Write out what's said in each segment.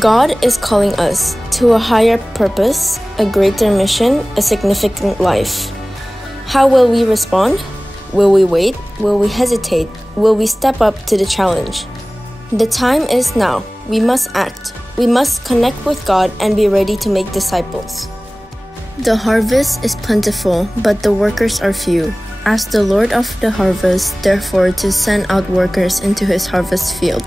God is calling us to a higher purpose, a greater mission, a significant life. How will we respond? Will we wait? Will we hesitate? Will we step up to the challenge? The time is now. We must act. We must connect with God and be ready to make disciples. The harvest is plentiful, but the workers are few. Ask the Lord of the harvest, therefore, to send out workers into his harvest field.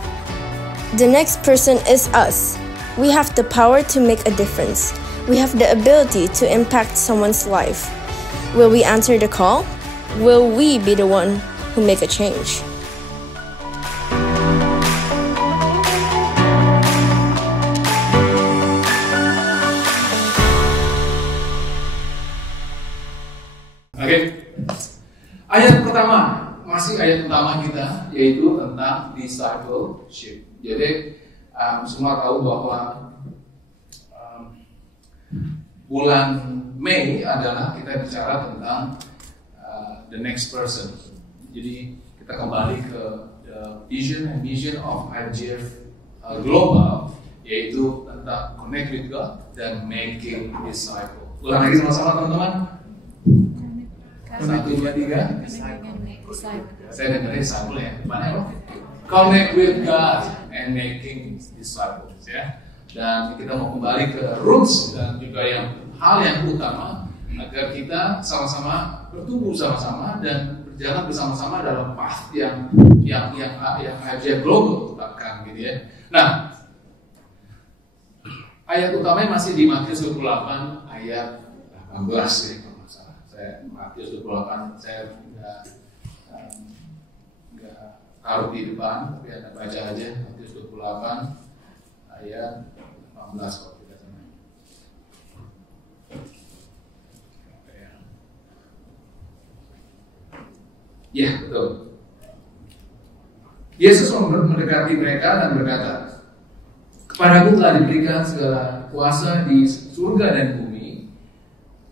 The next person is us. We have the power to make a difference. We have the ability to impact someone's life. Will we answer the call? Will we be the one who make a change? Oke. Ayat pertama, masih ayat utama kita, yaitu tentang discipleship. Jadi semua tahu bahwa bulan Mei adalah kita bicara tentang the next person. Jadi kita kembali ke the vision and mission of IGF Global, yaitu tentang connect with God dan making disciple. Ulang lagi sama-sama teman-teman. 1, 2, 3. Saya dengerin disciple ya. Mana ya? Connect with God and making disciples ya. Dan kita mau kembali ke roots dan juga hal yang utama agar kita sama-sama bertumbuh sama-sama dan berjalan bersama-sama dalam path yang IGF Global tetapkan gitu ya. Nah, ayat utamanya masih di Matius 28 ayat 18 ya kalau nggak salah. Saya Matius 28 saya nggak taruh di depan, tapi Anda baca aja Matius 28 ayat 18 kalau tidak salah. Ya, betul. Yesus mendekati mereka dan berkata, "Kepadaku telah diberikan segala kuasa di surga dan bumi.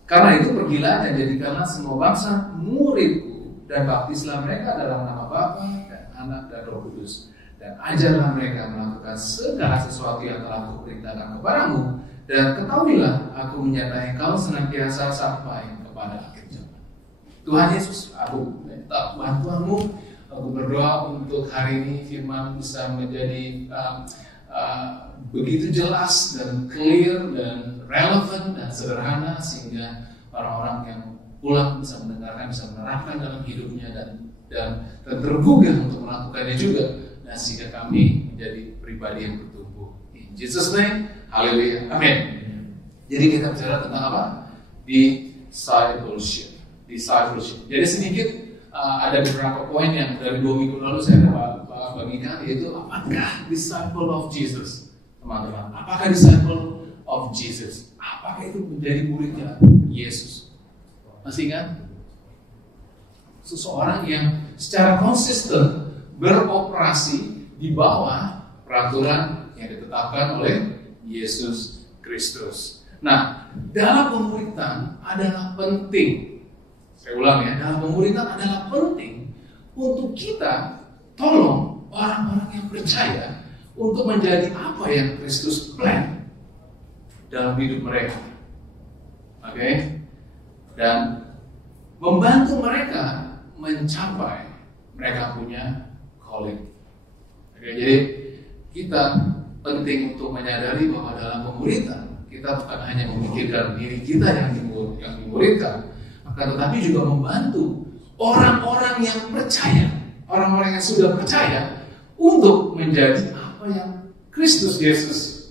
Karena itu pergilah dan jadikanlah semua bangsa muridku dan baptislah mereka dalam nama Bapa dan Anak dan Roh Kudus. Dan ajarlah mereka melakukan segala sesuatu yang telah kuperintahkan kepadamu. Dan ketahuilah aku menyertai kau senantiasa sampai kepada akhir zaman." Tuhan Yesus, aku minta bantuanmu. Aku berdoa untuk hari ini firman bisa menjadi begitu jelas dan clear dan relevan dan sederhana sehingga orang-orang yang pulang bisa mendengarkan, bisa menerapkan dalam hidupnya dan tergugah untuk melakukannya juga. Dan sehingga kami menjadi pribadi yang bertumbuh. In Jesus name, haleluya, amin. Jadi kita bicara tentang apa? Discipleship. Jadi sedikit ada beberapa poin yang dari 2 minggu lalu saya bagikan, yaitu apakah disciple of Jesus, teman-teman? Apakah disciple of Jesus? Apakah itu menjadi muridnya Yesus? Masih ingat? Seseorang yang secara konsisten beroperasi di bawah peraturan yang ditetapkan oleh Yesus Kristus. Nah, dalam pemuridan adalah penting. Saya ulang ya, dalam pemuridan adalah penting untuk kita tolong orang-orang yang percaya untuk menjadi apa yang Kristus plan dalam hidup mereka. Oke? Dan membantu mereka mencapai mereka punya calling. Oke, jadi kita penting untuk menyadari bahwa dalam pemuridan kita bukan hanya memikirkan diri kita yang dimuridkan, tetapi juga membantu orang-orang yang percaya, orang-orang yang sudah percaya untuk menjadi apa yang Kristus Yesus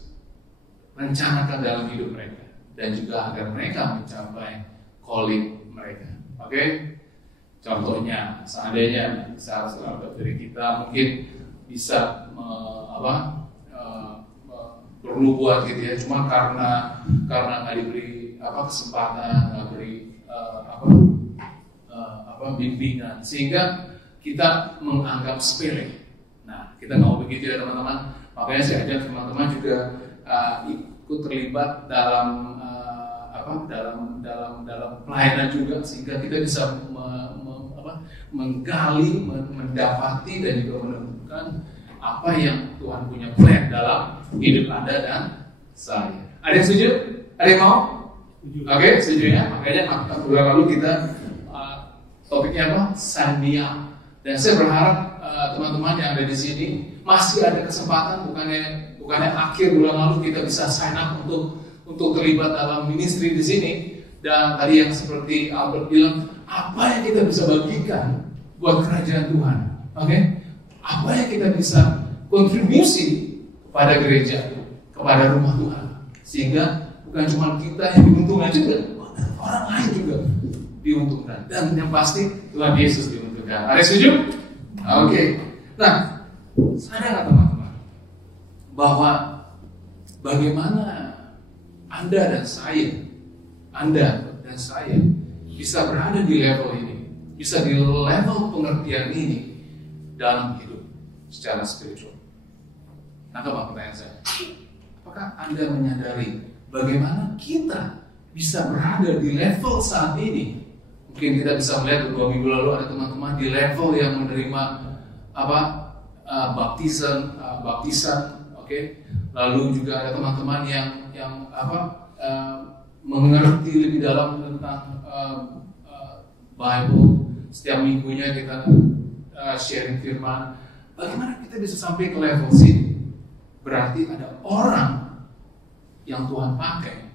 rencanakan dalam hidup mereka dan juga agar mereka mencapai calling mereka. Oke? Contohnya, seandainya sahabat dari kita mungkin bisa bernubuat gitu ya, cuma karena nggak diberi kesempatan, nggak beri bimbingan, sehingga kita menganggap sepele. Nah, kita nggak mau begitu ya teman-teman. Makanya saya ajak teman-teman juga ikut terlibat dalam dalam pelayanan juga, sehingga kita bisa menggali, mendapati dan juga menemukan apa yang Tuhan punya plan dalam hidup Anda dan saya. Ada yang setuju? Ada yang mau? Oke, setuju ya. Makanya bulan lalu kita topiknya apa? Sign up. Dan saya berharap teman-teman yang ada di sini masih ada kesempatan, bukannya akhir bulan lalu kita bisa sign up untuk terlibat dalam ministry di sini. Dan tadi yang seperti Albert bilang, apa yang kita bisa bagikan buat kerajaan Tuhan? Oke? Apa yang kita bisa kontribusi kepada gereja, kepada rumah Tuhan, sehingga bukan cuma kita yang diuntungkan juga, orang lain juga diuntungkan, dan yang pasti Tuhan Yesus diuntungkan. Ada setuju? Oke. Nah, sadar nggak teman-teman bahwa bagaimana Anda dan saya bisa berada di level ini, bisa di level pengertian ini dalam hidup secara spiritual. Nah, pertanyaan saya, apakah Anda menyadari bagaimana kita bisa berada di level saat ini? Mungkin kita bisa melihat beberapa minggu lalu ada teman-teman di level yang menerima baptisan, oke? Lalu juga ada teman-teman yang mengerti lebih dalam tentang Bible. Setiap minggunya kita sharing firman. Bagaimana kita bisa sampai ke level sini? Berarti ada orang yang Tuhan pakai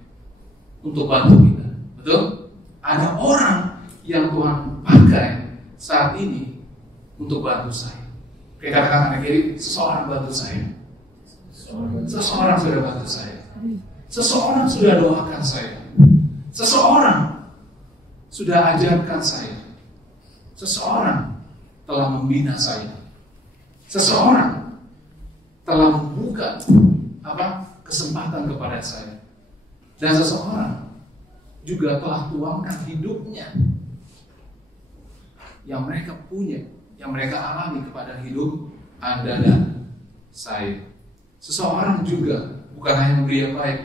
untuk bantu kita. Betul? Ada orang yang Tuhan pakai saat ini untuk bantu saya. Kayak katakan anak kiri, seseorang bantu saya. Seseorang sudah bantu saya. Seseorang sudah doakan saya. Seseorang sudah ajarkan saya. Seseorang telah membina saya. Seseorang telah membuka kesempatan kepada saya. Dan seseorang juga telah tuangkan hidupnya yang mereka punya, yang mereka alami kepada hidup Anda dan saya. Seseorang juga bukan hanya memberi yang baik,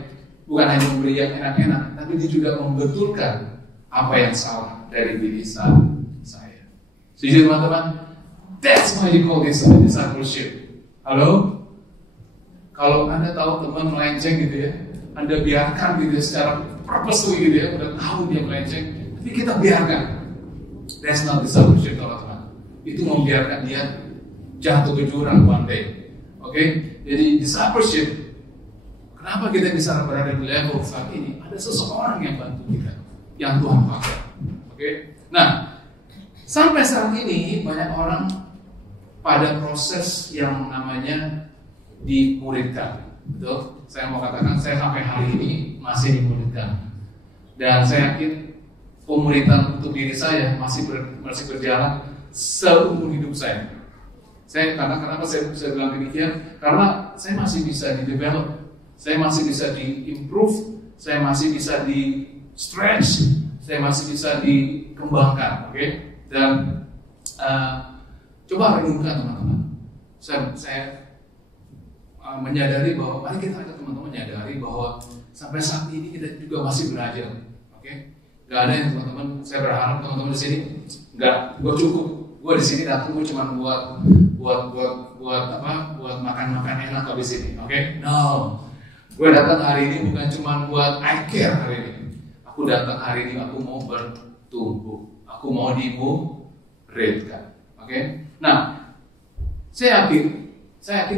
bukan hanya memberi yang enak-enak, tapi dia juga membetulkan apa yang salah dari diri saya. Setuju teman-teman? That's why you call this discipleship. Halo? Kalau Anda tahu teman melenceng gitu ya, Anda biarkan gitu ya, secara purposely gitu ya, udah tahu dia melenceng, tapi kita biarkan. That's not discipleship teman-teman. Itu membiarkan dia jatuh ke jurang one day. Oke? Jadi discipleship, kenapa kita bisa berada di level saat ini? Ada seseorang yang bantu kita, yang Tuhan pakai. Oke? Nah, sampai saat ini banyak orang pada proses yang namanya dimuridkan. Betul? Saya mau katakan, saya sampai hari ini masih dimuridkan. Dan saya yakin pemuridan untuk diri saya masih berjalan seumur hidup saya. Kenapa saya bisa bilang demikian? Karena saya masih bisa di-develop, saya masih bisa di-improve, saya masih bisa di-stretch, saya masih bisa dikembangkan. Oke? Dan coba renungkan teman-teman. Saya menyadari bahwa, mari kita teman-teman menyadari bahwa sampai saat ini kita juga masih belajar. Oke? Gak ada yang teman-teman, saya berharap teman-teman di sini gue cukup. Gue di sini datang gue cuma buat makan-makan enak di sini. Oke? No. Gue datang hari ini bukan cuma buat I care hari ini. Aku datang hari ini, aku mau bertumbuh. Aku mau dimuridkan. Oke? Nah, saya yakin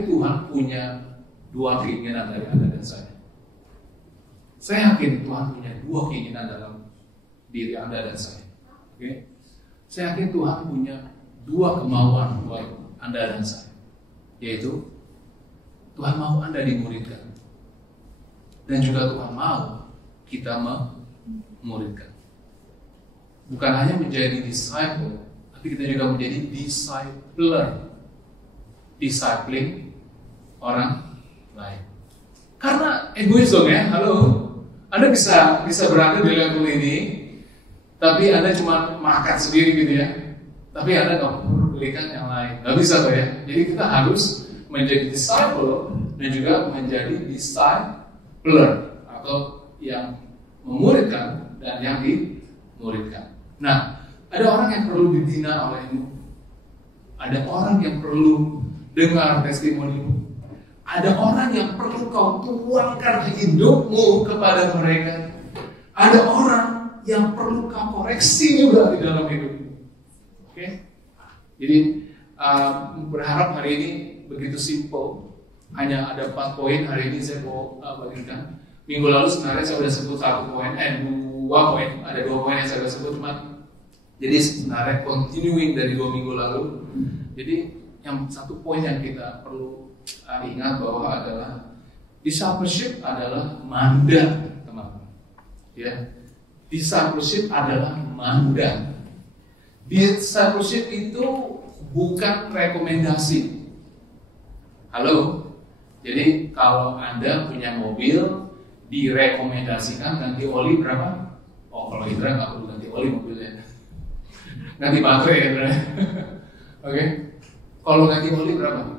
Tuhan punya dua keinginan dari Anda dan saya. Saya yakin Tuhan punya dua keinginan dalam diri Anda dan saya. Oke? Saya yakin Tuhan punya dua kemauan buat Anda dan saya. Yaitu Tuhan mau Anda dimuridkan. Dan juga Tuhan mau kita memuridkan. Bukan hanya menjadi disciple, tapi kita juga menjadi discipler. Discipling orang lain. Karena egois dong ya, halo. Anda bisa berada di level ini, tapi Anda cuma makan sendiri gitu ya. Tapi Anda nggak memberikan yang lain. Nggak bisa tuh ya. Jadi kita harus menjadi disciple dan juga menjadi discipler atau yang memuridkan dan yang dimuridkan. Nah, ada orang yang perlu dibina olehmu. Ada orang yang perlu dengar testimonimu. Ada orang yang perlu kau tuangkan hidupmu kepada mereka. Ada orang yang perlu kau koreksi juga di dalam hidupmu. Oke? Jadi berharap hari ini begitu simple. Hanya ada 4 poin hari ini saya mau bagikan. Minggu lalu sebenarnya saya sudah sebut 2 poin. Ada 2 poin yang saya sudah sebut, cuma jadi sebenarnya continuing dari 2 minggu lalu. Jadi yang 1 poin yang kita perlu ingat bahwa adalah discipleship adalah mandat, teman-teman. Ya, discipleship adalah mandat. Discipleship itu bukan rekomendasi. Halo. Jadi kalau Anda punya mobil, direkomendasikan ganti oli berapa? Oh, kalau Indra nggak perlu ganti oli mobilnya, ganti baterai ya, Indra. Oke. Kalau ganti oli berapa?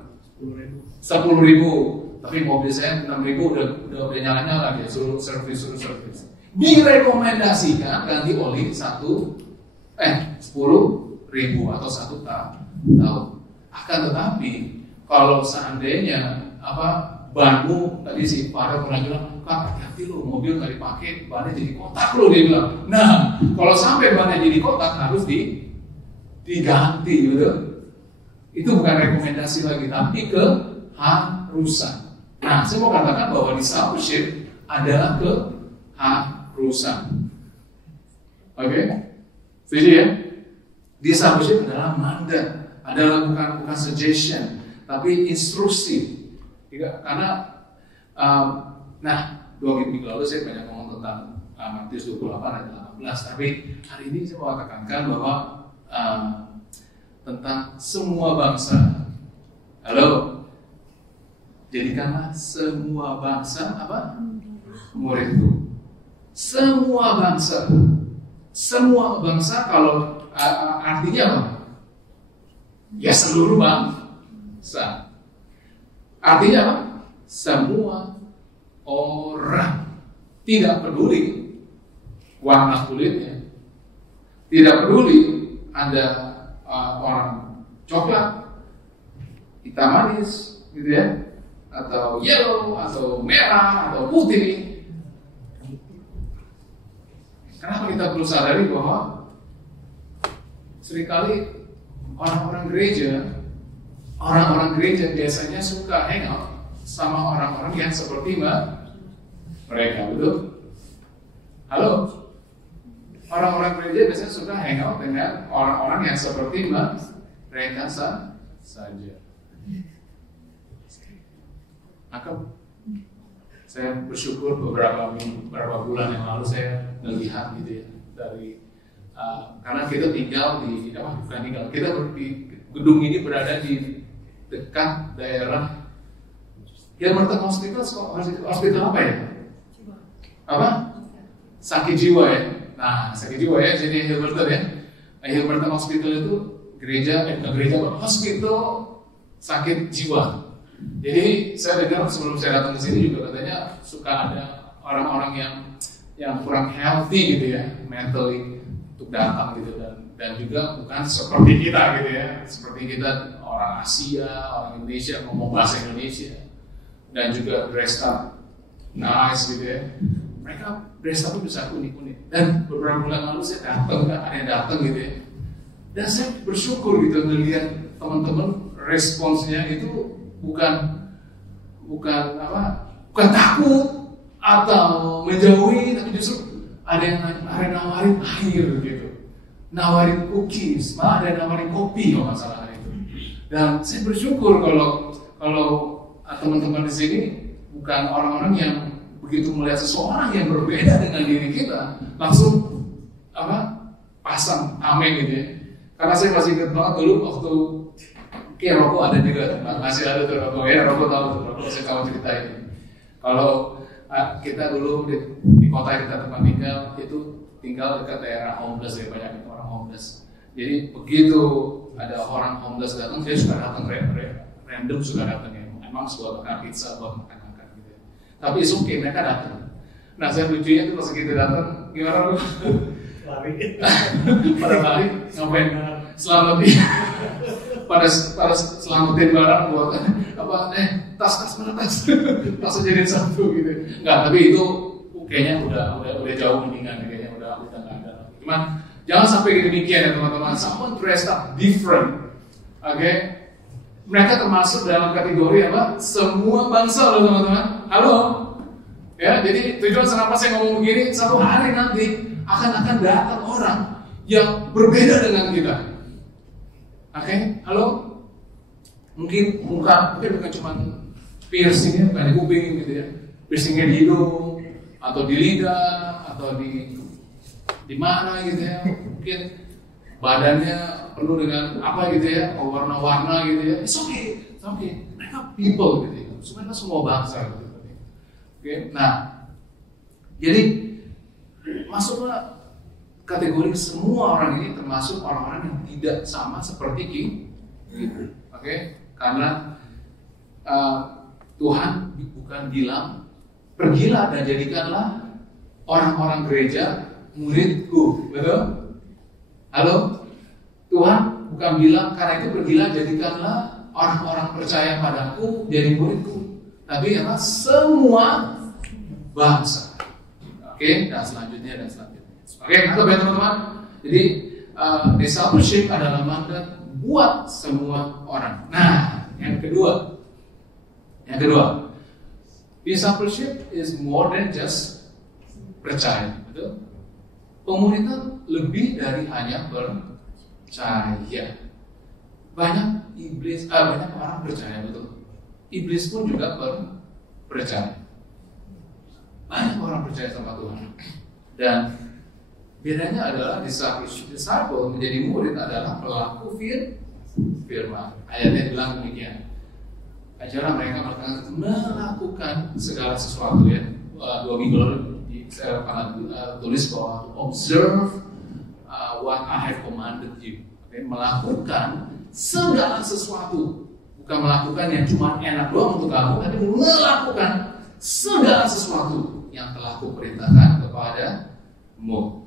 10.000. Tapi mobil saya 6.000 udah nyala-nyala dia, suruh servis. Direkomendasikan ganti oli 10.000 atau 1 tahun. Akan tetapi kalau seandainya banmu tadi si Farel pernah bilang, Kak, hati-hati lo, mobil nggak dipakai, bannya jadi kotak lo, dia bilang. Nah, kalau sampai bannya jadi kotak harus diganti, gitu. Itu bukan rekomendasi lagi, tapi keharusan. Nah, saya mau katakan bahwa discipleship adalah keharusan. Oke? Setuju ya? Discipleship adalah mandat, adalah bukan suggestion, tapi instruksi. Karena nah, 2 minggu lalu saya banyak ngomong tentang Matius 28 ayat 18, tapi hari ini saya mau katakan bahwa tentang semua bangsa. Halo, jadikanlah semua bangsa muridku. Semua bangsa kalau artinya apa? Ya seluruh bangsa. Artinya apa? Semua orang, tidak peduli warna kulitnya, tidak peduli Anda orang coklat, hitam manis, gitu ya, atau yellow, atau merah, atau putih. Kenapa kita perlu sadari bahwa seringkali orang-orang gereja biasanya suka hangout sama orang-orang yang seperti mereka, betul? Halo? Orang-orang gereja biasanya suka hangout dengan orang-orang yang seperti mereka saja. Maka saya bersyukur beberapa bulan yang lalu saya melihat gitu ya, dari karena kita tinggal di gedung ini berada di dekat daerah Hilmerton Hospital apa ya? Sakit jiwa ya. Nah, sakit jiwa ya, jadi Hilmerton ya. Hilmerton Hospital itu hospital sakit jiwa. Jadi saya dengar sebelum saya datang ke sini juga katanya suka ada orang-orang yang kurang healthy gitu ya, mentally untuk datang gitu, dan juga bukan seperti kita gitu ya, seperti kita orang Asia, orang Indonesia ngomong bahasa Indonesia dan juga dressed up nice gitu ya. Mereka dressed up bisa unik-unik. Dan beberapa bulan lalu saya ada yang datang gitu ya. Dan saya bersyukur gitu melihat teman-teman responsnya itu bukan takut atau menjauhi, tapi justru ada yang nawarin air gitu, nawarin cookies, malah ada yang nawarin kopi kalau masalah itu. Dan saya bersyukur kalau teman-teman di sini bukan orang-orang yang begitu melihat seseorang yang berbeda dengan diri kita langsung pasang amin gitu ya. Karena saya masih ingat banget dulu waktu rokok ada juga, masih ada tuh rokok ya, rokok tahu tuh, rokok saya tahu cerita ini. Kalau kita dulu di kota yang kita tempat tinggal dekat daerah homeless ya, banyak orang homeless. Jadi begitu ada orang homeless datang, dia suka datang random suka datang ya. Emang buat makan pizza, buat makan gitu ya. Tapi it's okay, mereka datang. Nah saya lucunya tuh pas kita datang, gimana lu? Lari. Pada lari, ngapain? Selamat pada selamatin barang buat tas mana tas jadi satu gitu. Enggak, tapi itu kayaknya udah jauh mendingan, kayaknya udah nggak ada. Cuman jangan sampai demikian ya teman-teman. Someone dressed up different, oke? Mereka termasuk dalam kategori apa? Semua bangsa loh teman-teman. Halo, ya. Jadi tujuan kenapa saya ngomong begini? Satu hari nanti akan datang orang yang berbeda dengan kita. Oke, halo. Mungkin bukan cuma piercingnya, bukan di kuping gitu ya. Piercingnya di hidung, atau di lidah, atau di mana gitu ya. Mungkin badannya penuh dengan apa gitu ya, warna-warna gitu ya. It's okay. Mereka people gitu ya. Mereka semua bangsa gitu. Oke, nah, jadi masuklah kategori semua orang ini termasuk orang-orang yang tidak sama seperti kita. Oke, karena Tuhan bukan bilang pergilah dan jadikanlah orang-orang gereja muridku, betul? Halo, Tuhan bukan bilang karena itu pergilah jadikanlah orang-orang percaya padaku jadi muridku, tapi adalah semua bangsa. Oke, dan selanjutnya. Oke, atau teman-teman. Jadi discipleship adalah mandat buat semua orang. Nah, yang kedua, discipleship is more than just percaya, betul? Pemuridan lebih dari hanya percaya. Banyak orang percaya, betul? Iblis pun juga percaya. Banyak orang percaya sama Tuhan. Dan bedanya adalah disciple menjadi murid adalah pelaku firman. Ayatnya bilang demikian. Ajarlah mereka melakukan segala sesuatu ya. 2 minggu lalu saya pernah tulis bahwa observe what I have commanded you. Okay? Melakukan segala sesuatu, bukan melakukan yang cuma enak doang untuk kamu, tapi melakukan segala sesuatu yang telah kuperintahkan kepadamu.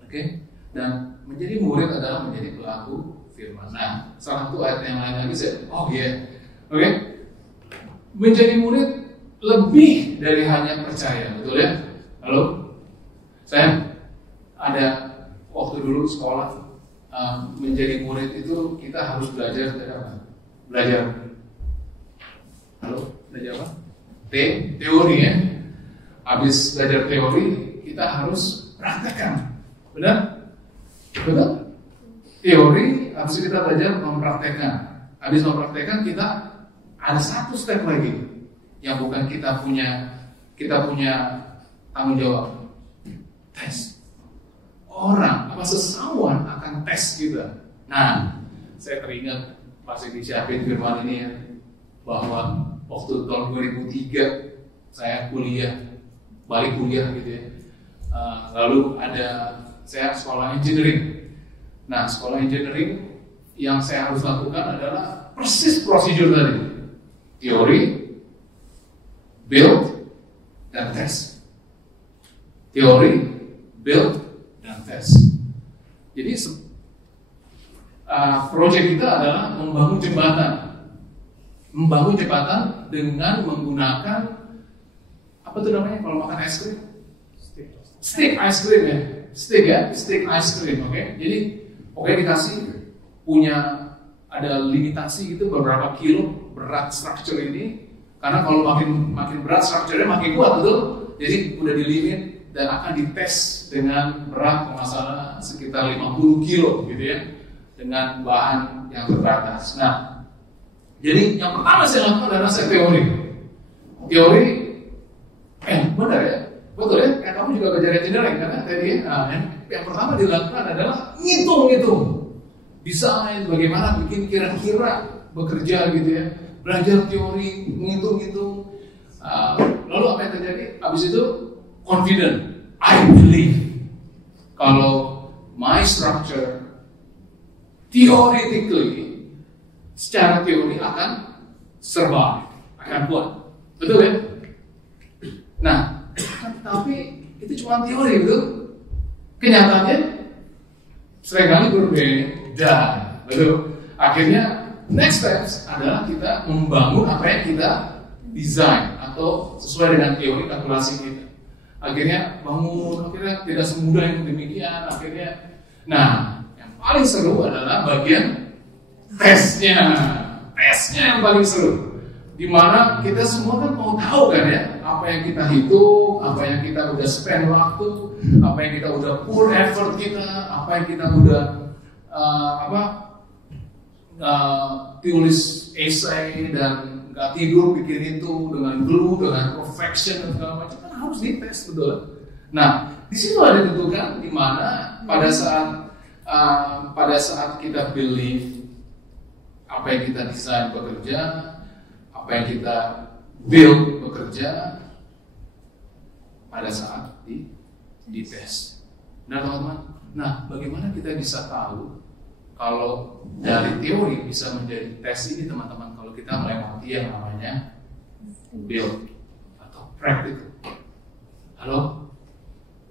Oke? Dan menjadi murid adalah menjadi pelaku firman. Nah, salah satu ayat yang lain lagi saya, Oke? Menjadi murid lebih dari hanya percaya, betul ya? Halo? Saya ada waktu dulu sekolah menjadi murid itu kita harus belajar apa? Belajar apa? Teori ya. Habis belajar teori kita harus praktekkan. Benar? Betul? Teori, habis itu kita belajar mempraktekkan. Habis mempraktekkan kita ada satu step lagi yang bukan kita punya tanggung jawab. Tes. Orang sesawan akan tes kita. Nah, saya teringat pas disiapin firman ini ya, bahwa waktu tahun 2003 saya balik kuliah gitu ya. Lalu saya sekolah engineering. Nah, sekolah engineering yang saya harus lakukan adalah persis prosedur tadi. Teori, build, dan tes. Teori, build, dan tes. Jadi proyek kita adalah membangun jembatan dengan menggunakan apa tuh namanya kalau makan es krim? Stick ice cream ya. Stick ice cream, oke? Jadi dikasih ada limitasi gitu beberapa kilo berat struktur ini, karena kalau makin berat strukturnya makin kuat, betul? Jadi udah di limit dan akan dites dengan berat masalah sekitar 50 kilo gitu ya, dengan bahan yang terbatas. Nah, jadi yang pertama saya lakukan adalah saya teori, benar ya, betul ya, kayak kamu juga belajar engineering kan tadi ya. Yang pertama dilakukan adalah ngitung, desain bagaimana bikin kira-kira bekerja gitu ya, belajar teori, ngitung. Lalu apa yang terjadi? Habis itu confident, I believe kalau my structure theoretically secara teori akan survive, akan kuat, betul ya? Nah, tapi itu cuma teori, betul? Kenyataannya seringkali berbeda, betul? Akhirnya next steps adalah kita membangun apa yang kita desain atau sesuai dengan teori kalkulasi kita. Akhirnya bangun, akhirnya tidak semudah yang demikian. Akhirnya, nah, yang paling seru adalah bagian tesnya yang paling seru. Dimana kita semua kan mau tahu kan ya, apa yang kita hitung, apa yang kita udah spend waktu, apa yang kita udah put effort kita, apa yang kita udah tulis essay dan nggak tidur bikin itu dengan glue, dengan perfection dan segala macam, kan harus dites, betul. Nah, di situ ada ditentukan di mana pada saat kita believe apa yang kita desain bekerja, apa yang kita build bekerja pada saat dites. Nah, teman-teman, bagaimana kita bisa tahu kalau dari teori bisa menjadi tes ini, teman-teman, kalau kita melewati yang namanya build atau practical. Halo?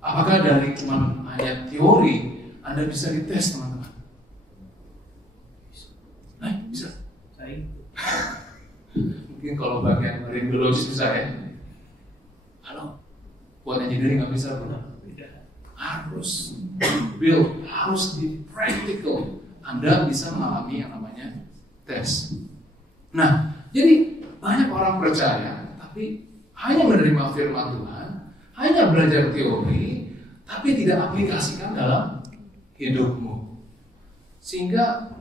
Apakah dari cuma hanya teori Anda bisa dites, teman-teman? Bisa. Mungkin kalau bagian radiologis bisa ya. Halo? Buat engineering nggak bisa, benar? Harus build, harus di practical. Anda bisa mengalami yang namanya tes. Nah, jadi banyak orang percaya, tapi hanya menerima firman Tuhan, hanya belajar teori, tapi tidak aplikasikan dalam hidupmu. Sehingga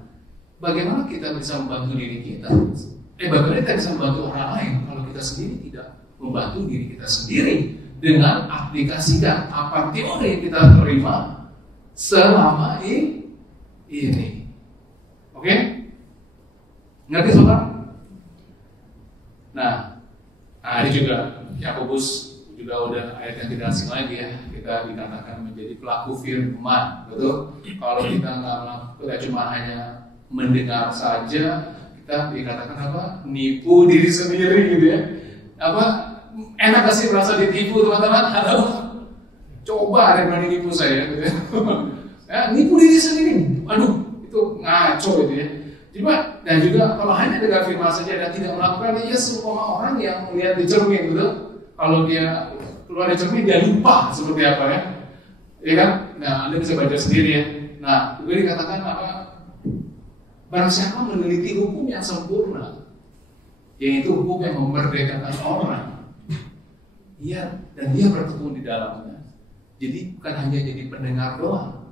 bagaimana kita bisa membantu diri kita? Bagaimana kita bisa membantu orang lain kalau kita sendiri tidak membantu diri kita sendiri dengan aplikasikan apa teori yang kita terima selama ini. Oke? Ngerti sobat? Nah, ini juga Yakobus juga udah ayat yang tidak asing lagi ya. Kita dikatakan menjadi pelaku firman, betul? Kalau kita nggak cuma hanya mendengar saja, kita dikatakan apa? Nipu diri sendiri gitu ya. Enak gak sih merasa ditipu, teman-teman? Halo? Coba ada yang berani nipu saya gitu ya. Nipu diri sendiri. Aduh, itu ngaco gitu ya. Dan juga kalau hanya dengar firman saja dan tidak melakukan, ya semua orang yang melihat di cermin gitu. Kalau dia keluar di cermin, dia lupa seperti apa ya. Ya kan? Nah, Anda bisa baca sendiri ya. Nah, juga dikatakan apa? Barang siapa meneliti hukum yang sempurna, yaitu hukum yang memerdekakan orang, dan dia bertekun di dalamnya. Jadi bukan hanya jadi pendengar doang,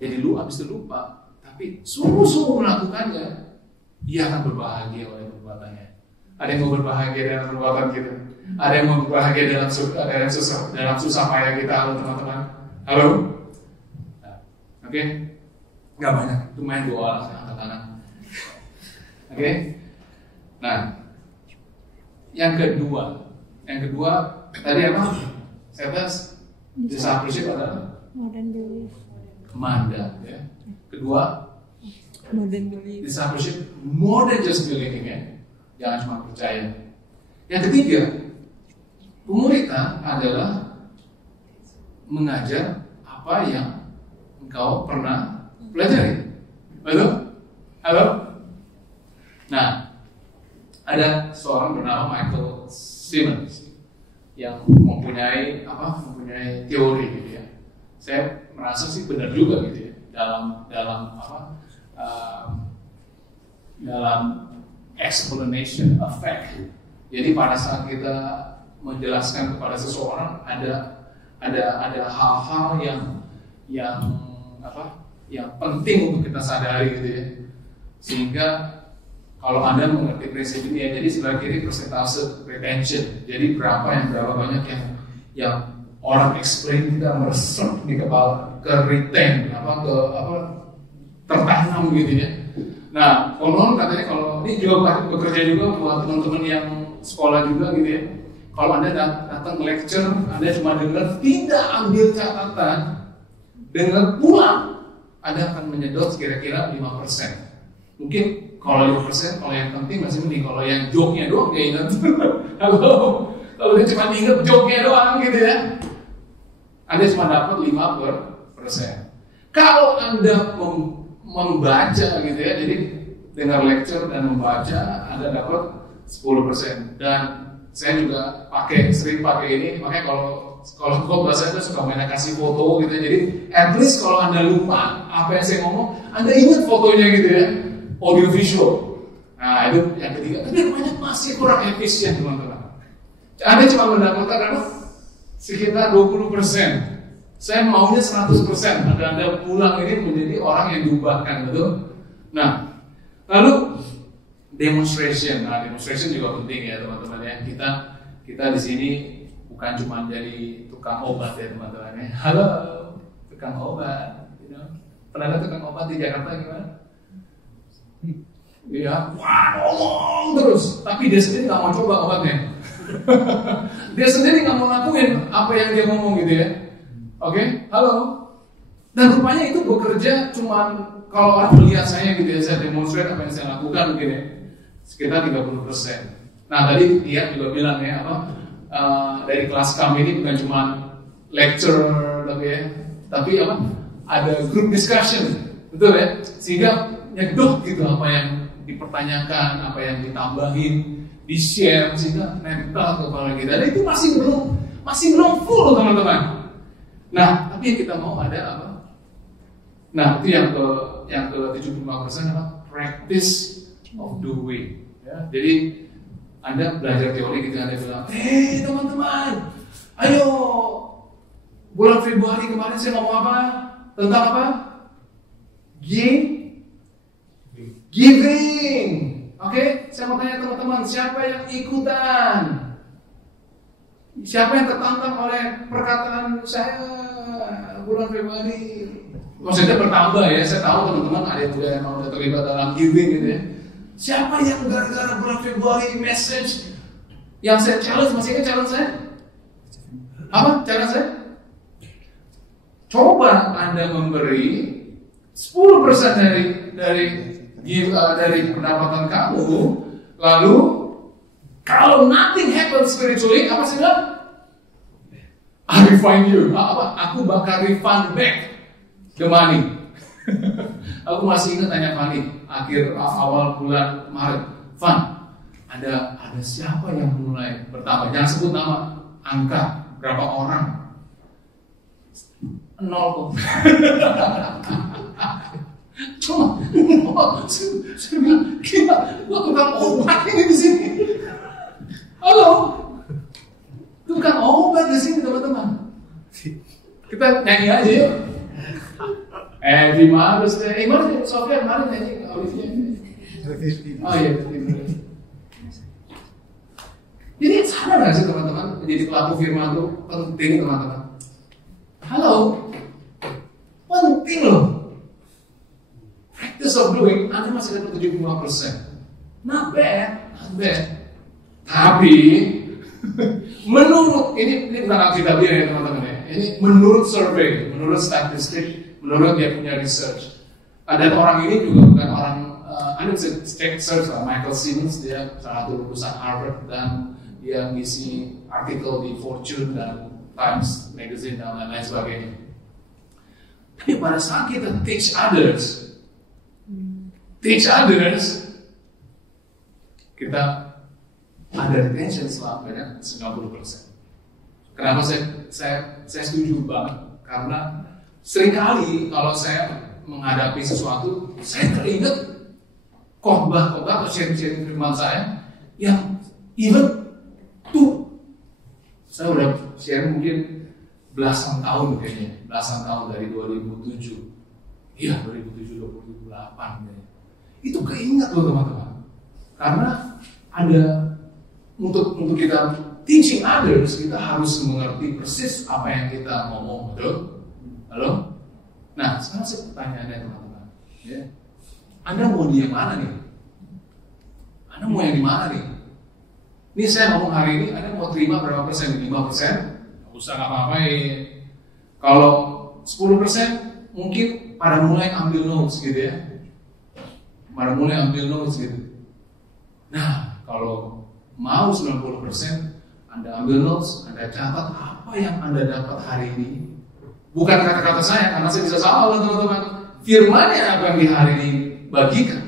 jadi habis itu lupa, tapi sungguh-sungguh melakukannya, ia akan berbahagia oleh perbuatannya. Ada yang mau berbahagia dalam perbuatan kita, ada yang mau berbahagia dalam susah payah kita, halo teman-teman. Halo? Oke? Nggak banyak, itu main 2 orang angkat tangan. Oke? Nah, yang kedua tadi apa? Discipleship adalah modern belief. Manda, ya. Kedua, Modern belief. discipleship more than just believing ya. Jangan cuma percaya. Yang ketiga, pemuritan adalah mengajar apa yang engkau pernah pelajari. Betul? Halo? Nah, ada seorang bernama Michael Simmons yang mempunyai teori gitu ya. Saya merasa sih benar juga gitu ya dalam explanation effect. Jadi pada saat kita menjelaskan kepada seseorang ada hal-hal yang penting untuk kita sadari gitu ya. Sehingga kalau Anda mengerti prinsip ini ya, jadi sebelah kiri persentase retention. Jadi berapa banyak yang orang explain kita meresap di kepala, ke retain, tertanam gitu ya. Nah, konon katanya kalau ini juga bekerja juga buat teman-teman yang sekolah juga gitu ya. Kalau Anda datang lecture, Anda cuma dengar, tidak ambil catatan, dengar pulang, Anda akan menyedot kira-kira 5%. Mungkin kalau 5%, kalau yang penting masih mending. Kalau yang joke-nya doang dia ingat. Kalau dia cuma ingat joke-nya doang gitu ya, Anda cuma dapat 5%. Kalau Anda membaca gitu ya, jadi dengar lecture dan membaca, Anda dapat 10%. Dan saya juga sering pakai ini, makanya kalau khotbah saya itu suka banyak kasih foto gitu. Jadi at least kalau Anda lupa apa yang saya ngomong, Anda ingat fotonya gitu ya, audio visual. Nah itu yang ketiga. Tapi banyak masih kurang efisien teman-teman. Anda cuma mendapatkan apa? Sekitar 20%. Saya maunya 100% agar Anda pulang ini menjadi orang yang diubahkan, betul? Nah, lalu demonstration. Nah, demonstration juga penting ya teman-teman ya. Kita di sini bukan cuma jadi tukang obat ya teman-teman ya. Halo, tukang obat. Pernah ada tukang obat di Jakarta gimana? Iya, wah ngomong terus, tapi dia sendiri nggak mau coba obatnya. Dia sendiri nggak mau lakuin apa yang dia ngomong gitu ya. Oke, halo. Dan rupanya itu bekerja cuma kalau orang melihat saya gitu ya, saya demonstrate apa yang saya lakukan mungkin ya, sekitar 30%. Nah tadi dia juga bilang ya dari kelas kami ini bukan cuma lecture tapi ada group discussion, betul ya, sehingga nyedot gitu apa yang dipertanyakan, apa yang ditambahin, di-share sehingga nempel ke kepala kita. Dan itu masih belum full teman-teman. Nah, tapi yang kita mau ada apa? Nah, itu yang ke 75% apa? Practice of doing. Ya, jadi Anda belajar teori ketika Anda bilang, teman-teman, ayo bulan Februari kemarin saya ngomong apa? Tentang apa? Giving. Oke, saya mau tanya teman-teman, siapa yang ikutan? Siapa yang tertantang oleh perkataan saya bulan Februari? Maksudnya bertambah ya, saya tahu teman-teman ada yang udah terlibat dalam giving gitu ya. Siapa yang gara-gara bulan Februari message yang saya challenge, masih ingat challenge saya? Apa challenge saya? Coba Anda memberi 10% dari pendapatan kamu, lalu kalau nothing happens spiritually, apa sih bilang? I refund you. Aku bakal refund back the money. Aku masih ingat tanya Fani awal bulan Maret, Fan, ada siapa yang mulai bertambah? Jangan sebut nama, angka berapa orang? 0 kok. Saya bilang, gua tukang obat ini di sini. Halo, tukang obat di sini teman-teman. Kita nyanyi aja yuk. Happy Mother's Day. Mana Sofia kemarin nyanyi Olivia? Oh iya. Jadi sadar nggak sih teman-teman? Menjadi pelaku firman itu penting teman-teman. Halo, penting loh. Practice of doing, Anda masih dapat 75%. Not bad. Tapi menurut ini bukan Alkitabiah ya teman-teman ya. Ini menurut survei, menurut statistik, menurut dia punya research. Dan orang ini juga bukan orang, Anda bisa cek search lah, Michael Simmons, dia salah satu lulusan Harvard dan dia ngisi artikel di Fortune dan Times Magazine dan lain-lain sebagainya. Tapi pada saat kita teach others, kita ada retention selama 90%. Kenapa saya setuju banget? Karena seringkali kalau saya menghadapi sesuatu, saya teringat khotbah atau sharing firman saya yang even saya udah share mungkin belasan tahun dari 2007. Iya, 2007, 2008 ya. Itu keingat loh teman-teman. Karena ada untuk kita teaching others, kita harus mengerti persis apa yang kita ngomong, betul? Halo? Nah, sekarang saya pertanyaannya teman-teman, ya. Anda mau di yang mana nih? Anda mau yang di mana nih? Ini saya ngomong hari ini, Anda mau terima berapa persen? 5%? Nggak usah ngapa-ngapain. Kalau 10% mungkin pada mulai ambil notes gitu ya. Nah, kalau mau 90%, Anda ambil notes, Anda catat apa yang Anda dapat hari ini. Bukan kata-kata saya, karena saya bisa salah teman-teman. Firmannya apa yang di hari ini bagikan.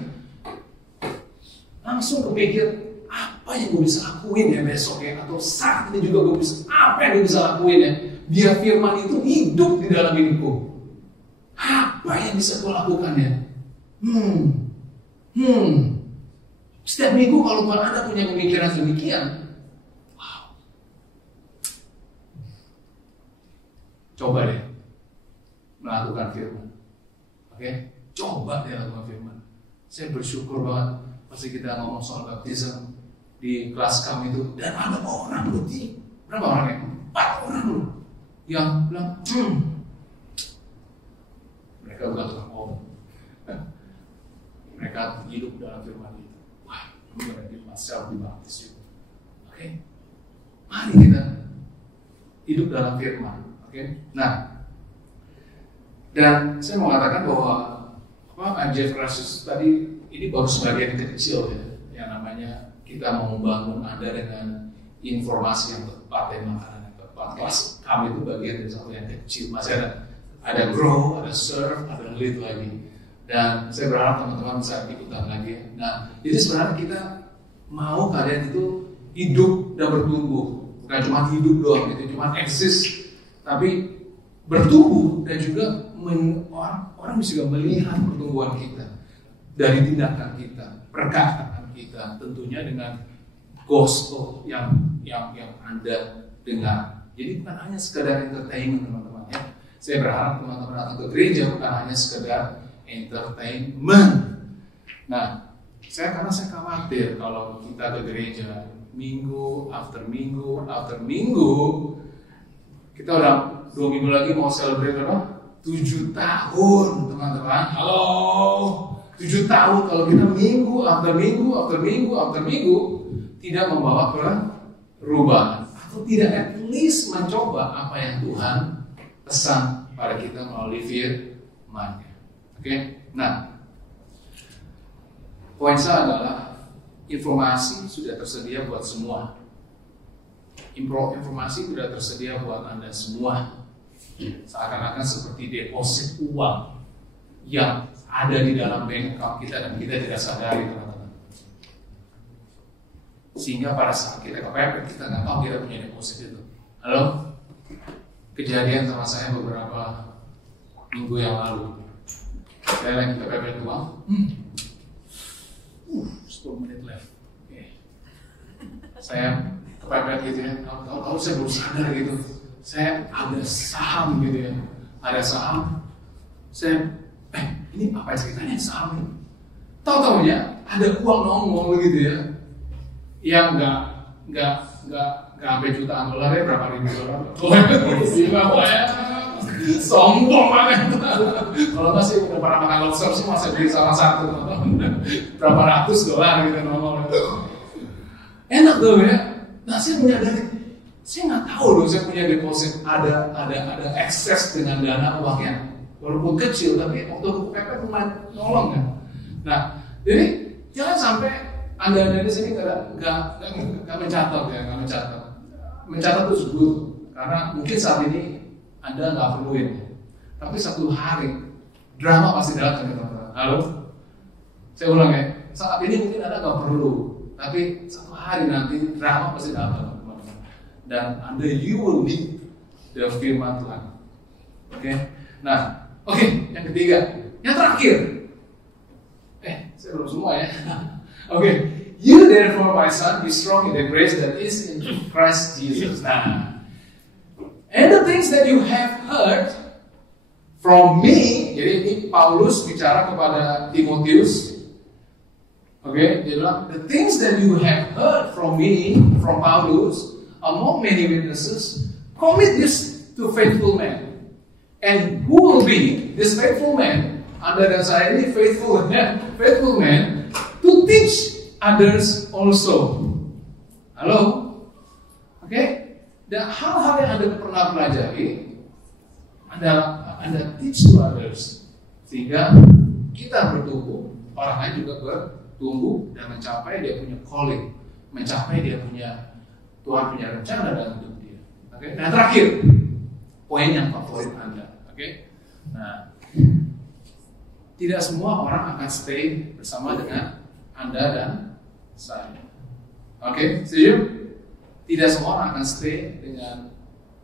langsung kepikir, apa yang gue bisa lakuin ya besok ya, atau saat ini juga gue bisa, apa yang gue bisa lakuin ya, biar firman itu hidup di dalam hidupku. Apa yang bisa gue lakukan ya? Setiap minggu kalau Anda punya pemikiran demikian, wow, coba deh melakukan firman. Oke? Coba deh lakukan firman. Saya bersyukur banget pasti kita ngomong soal baptism di kelas kami itu, dan ada orang loh, berapa orang ya? 4 orang loh yang bilang, mereka bukan tukang ngomong, mereka hidup dalam firman itu. Wah, I'm gonna give myself dibaptis juga. Oke? Mari kita hidup dalam firman. Oke? Nah, dan saya mau katakan bahwa Jeff Rasius tadi ini baru sebagian kecil ya, yang namanya kita mau membangun Anda dengan informasi yang tepat, makanan yang tepat. Kelas kami itu bagian dari satu yang kecil. Masih ada grow, ada serve, ada lead lagi. Dan saya berharap teman-teman bisa ikutan lagi. Nah, jadi sebenarnya kita mau kalian itu hidup dan bertumbuh, bukan cuma hidup doang, gitu, cuma eksis, tapi bertumbuh dan juga orang bisa melihat pertumbuhan kita dari tindakan kita, perkataan kita, tentunya dengan gospel yang Anda dengar. Jadi bukan hanya sekedar entertainment, teman-teman ya. Saya berharap teman-teman datang ke gereja bukan hanya sekedar entertainment. Nah, karena saya khawatir kalau kita ke gereja minggu after minggu after minggu, kita udah 2 minggu lagi mau celebrate berapa? 7 tahun, teman-teman. Halo, 7 tahun kalau kita minggu after minggu after minggu after minggu tidak membawa perubahan atau tidak at least mencoba apa yang Tuhan pesan pada kita melalui firman-Nya. Oke? Nah, poin saya adalah informasi sudah tersedia buat semua. Informasi sudah tersedia buat Anda semua. Seakan-akan seperti deposit uang yang ada di dalam bank account kita dan kita tidak sadari, teman-teman. Sehingga pada saat kita kepepet, kita nggak tahu kita punya deposit itu. Halo? Kejadian sama saya beberapa minggu yang lalu. Saya lagi kepepet uang. 10 menit left. Okay. Saya kepepet gitu ya. Tahu saya baru sadar gitu. Saya ada saham gitu ya. Ada saham. Saya ini apa ceritanya saham ini? Tahu-taunya ada uang nongol gitu ya. Yang enggak sampai jutaan dolar ya, berapa ribu dolar. Oh ya. Sombong banget. Kalau nggak sih udah pernah makan lobster sih masih beli salah satu, berapa ratus dolar gitu nongol. Enak tuh ya. Nah, saya menyadari, saya nggak tahu loh saya punya deposit ada ekses dengan dana uang yang walaupun kecil tapi waktu kepepet lumayan nolong kan. Nah, jadi jangan sampai Anda di sini nggak mencatat ya, nggak mencatat. Mencatat itu good karena mungkin saat ini Anda nggak perluin, tapi satu hari drama pasti datang ya teman-teman. Halo, saya ulang ya. Saat ini mungkin Anda nggak perlu, tapi satu hari nanti drama pasti datang, teman-teman. Dan Anda you will need the firman Tuhan. Oke, nah, yang ketiga, yang terakhir. Saya belum semua ya. You therefore my son be strong in the grace that is in Christ Jesus. Nah. And the things that you have heard from me, jadi ini Paulus bicara kepada Timotius. Dia bilang, the things that you have heard from me, from Paulus, among many witnesses, commit this to faithful men. And who will be this faithful man? Anda dan saya ini faithful man to teach others also. Halo, dan hal-hal yang Anda pernah pelajari, Anda teach to others, sehingga kita bertumbuh, orang lain juga bertumbuh dan mencapai dia punya calling, mencapai dia punya Tuhan punya rencana dalam hidup dia. Nah, terakhir, poin yang favorit Anda. Nah, tidak semua orang akan stay bersama dengan Anda dan saya. Oke, setuju? Tidak semua orang akan stay dengan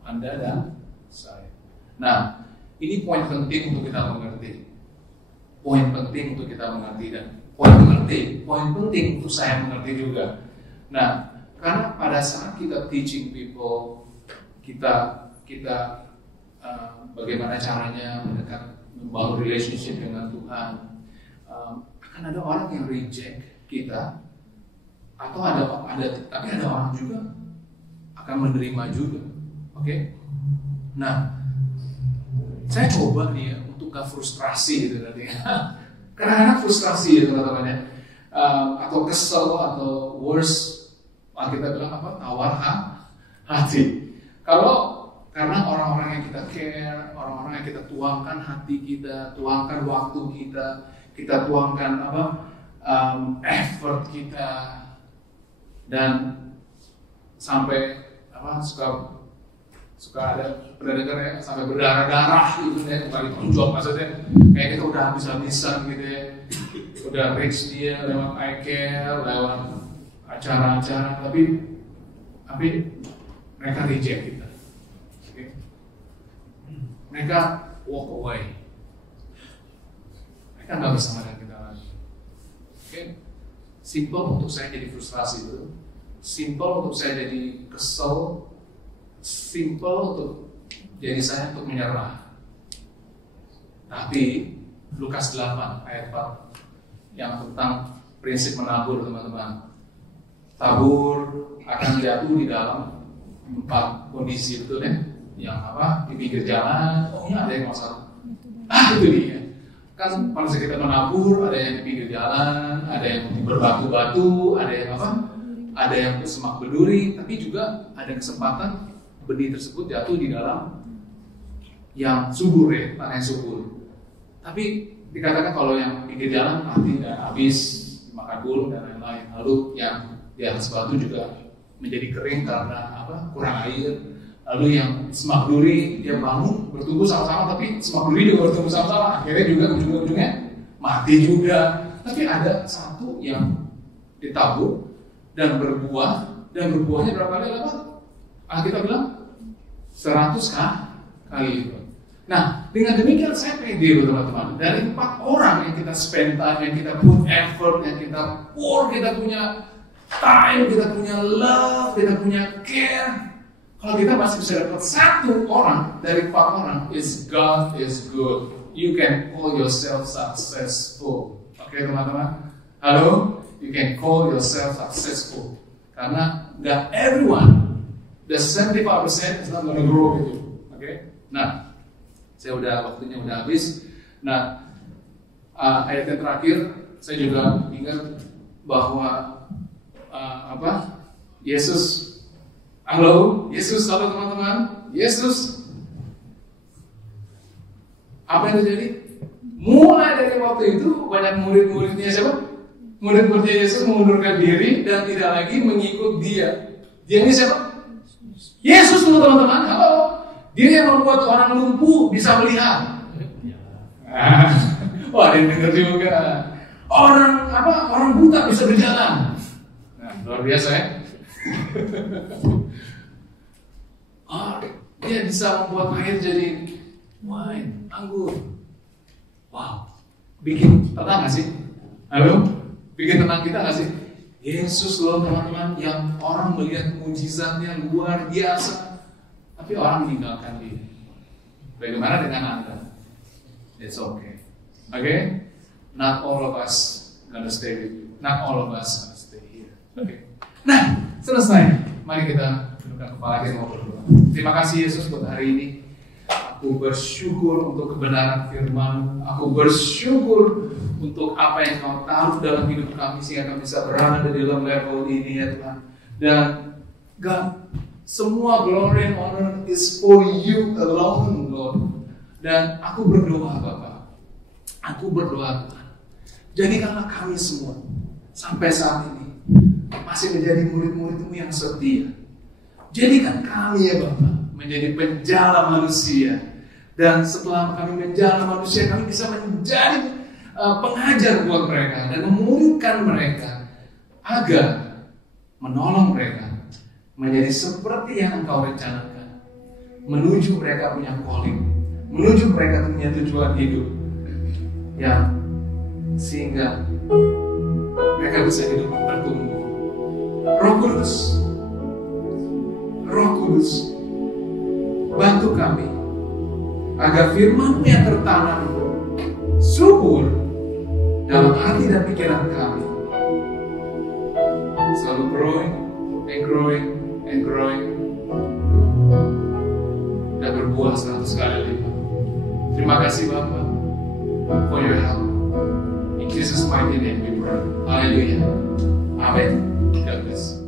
Anda dan saya. Nah, ini poin penting untuk kita mengerti. Poin penting untuk kita mengerti dan poin penting untuk saya mengerti juga. Nah, karena pada saat kita teaching people, kita bagaimana caranya membangun relationship dengan Tuhan, akan ada orang yang reject kita, atau tapi ada orang juga akan menerima juga. Oke? Nah, saya coba nih ya untuk gak frustrasi gitu nanti. Kadang-kadang frustrasi ya teman-teman ya, atau kesel atau worse, kita bilang apa? Tawar hati. Karena orang-orang yang kita care, orang-orang yang kita tuangkan hati kita, tuangkan waktu kita tuangkan effort kita, dan sampai suka ada pernah dengar ya, sampai berdarah-darah gitu ya, kembali tunjuk maksudnya kayak kita udah habis-habisan gitu ya, udah reach dia lewat I care, lewat acara-acara, tapi mereka reject kita. Okay? Mereka walk away, mereka nggak bersama dengan kita lagi. Okay? Simple untuk saya jadi frustrasi itu, simple untuk saya jadi kesel, simple untuk jadi saya untuk menyerah. Tapi Lukas 8 ayat 4 yang tentang prinsip menabur, teman-teman. Tabur akan jatuh di dalam 4 kondisi itu deh. Yang di pinggir jalan, ada yang masalah. Itu dia. Kan pada saat kita menabur, ada yang di pinggir jalan, ada yang di berbatu-batu, ada yang ada yang semak berduri, tapi juga ada kesempatan benih tersebut jatuh di dalam yang subur ya, tanah yang subur. Tapi dikatakan kalau yang pinggir jalan mati dan habis makan burung dan lain-lain. Lalu yang di atas batu juga menjadi kering karena kurang air. Lalu yang semak duri dia bangun bertumbuh sama-sama, tapi semak duri juga bertumbuh sama-sama. Akhirnya juga ujung-ujungnya mati juga. Tapi ada satu yang ditabur dan berbuah, dan berbuahnya berapa kali lipat? Kita bilang 100 kali lipat. Nah, dengan demikian saya pede teman-teman. Dari 4 orang yang kita spend time, yang kita put effort, yang kita kita punya time, kita punya love, kita punya care. Kalau kita masih bisa dapat 1 orang dari 4 orang, God is good. You can call yourself successful. Oke, teman-teman? Halo? You can call yourself successful. Karena not everyone, the 75% is not going to grow with you. Oke? Nah, waktunya udah habis. Nah, ayat yang terakhir saya juga ingat bahwa Yesus, halo teman-teman, Yesus, apa yang terjadi? Mulai dari waktu itu banyak murid-muridnya siapa? Murid-muridnya Yesus mengundurkan diri dan tidak lagi mengikut dia. Dia ini siapa? Yesus, teman-teman. Halo. Dia yang membuat orang lumpuh bisa melihat. Wah, dia dengar juga. Orang buta bisa berjalan. Nah, luar biasa ya. Dia bisa membuat air jadi wine, anggur. Wow. Bikin tenang gak sih? Halo? Bikin tenang kita gak sih? Yesus loh teman-teman, yang orang melihat mujizatnya luar biasa, tapi orang meninggalkan dia. Bagaimana dengan Anda? It's okay. Okay? Not all of us gonna stay with you. Not all of us gonna stay here. Okay? Nah, selesai. Mari kita dudukkan kepala kita mau berdoa. Terima kasih Yesus buat hari ini. Aku bersyukur untuk kebenaran firman. Aku bersyukur untuk apa yang Kau taruh dalam hidup kami sehingga kami bisa berada di dalam level ini ya Tuhan. Dan God, semua glory and honor is for you alone, Lord. Dan aku berdoa Bapak. Aku berdoa Tuhan. Jadikanlah kami semua sampai saat ini masih menjadi murid-murid-Mu yang setia. Jadikan kami ya Bapak menjadi penjala manusia. Dan setelah kami menjala manusia, kami bisa menjadi pengajar buat mereka dan memuridkan mereka agar menolong mereka menjadi seperti yang Engkau rencanakan, menuju mereka punya calling, menuju mereka punya tujuan hidup, yang sehingga mereka bisa hidup bertumbuh. Roh Kudus, bantu kami agar firman-Mu yang tertanam subur dalam hati dan pikiran kami, selalu growing dan berbuah 100 kali lipat. Terima kasih Bapa for your help. In Jesus' mighty name we pray. Hallelujah. Amen. God bless.